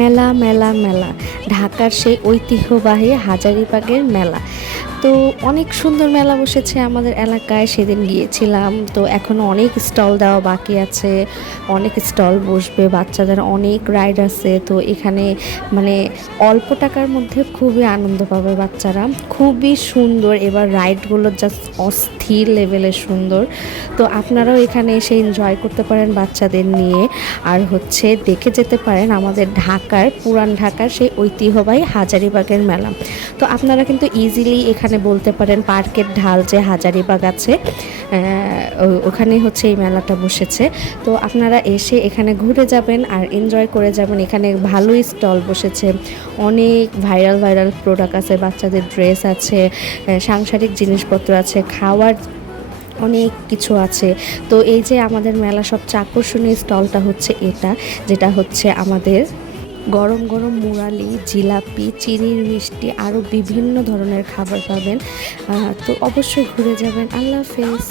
মেলা মেলা মেলা, ঢাকার সেই ঐতিহ্যবাহী হাজারীবাগের মেলা। তো অনেক সুন্দর মেলা বসেছে আমাদের এলাকায়, সেদিন গিয়েছিলাম। তো এখনও অনেক স্টল দেওয়া বাকি আছে, অনেক স্টল বসবে, বাচ্চাদের অনেক রাইড আছে। তো এখানে মানে অল্প টাকার মধ্যে খুবই আনন্দ পাবে বাচ্চারা, খুবই সুন্দর। এবার রাইডগুলো জাস্ট অস্থির লেভেলের সুন্দর। তো আপনারাও এখানে এসে এনজয় করতে পারেন বাচ্চাদের নিয়ে। আর হচ্ছে দেখে যেতে পারেন আমাদের ঢাকার, পুরান ঢাকার সেই ঐতিহ্যবাহী হাজারীবাগের মেলা। তো আপনারা কিন্তু ইজিলি এখানে বলতে পারেন পার্কের ঢাল যে হাজারীবাগ আছে, ওখানে হচ্ছে এই মেলাটা বসেছে। তো আপনারা এসে এখানে ঘুরে যাবেন আর এনজয় করে যাবেন। এখানে ভালোই স্টল বসেছে, অনেক ভাইরাল ভাইরাল প্রোডাক্ট আছে, বাচ্চাদের ড্রেস আছে, সাংসারিক জিনিসপত্র আছে, খাওয়ার অনেক কিছু আছে। তো এই যে আমাদের মেলা সবচেয়ে আকর্ষণীয় স্টলটা হচ্ছে এটা, যেটা হচ্ছে আমাদের গরম গরম মুরালি, জিলাপি, চিনির মিষ্টি, আরও বিভিন্ন ধরনের খাবার পাবেন। তো অবশ্যই ঘুরে যাবেন। আল্লাহ হাফেজ।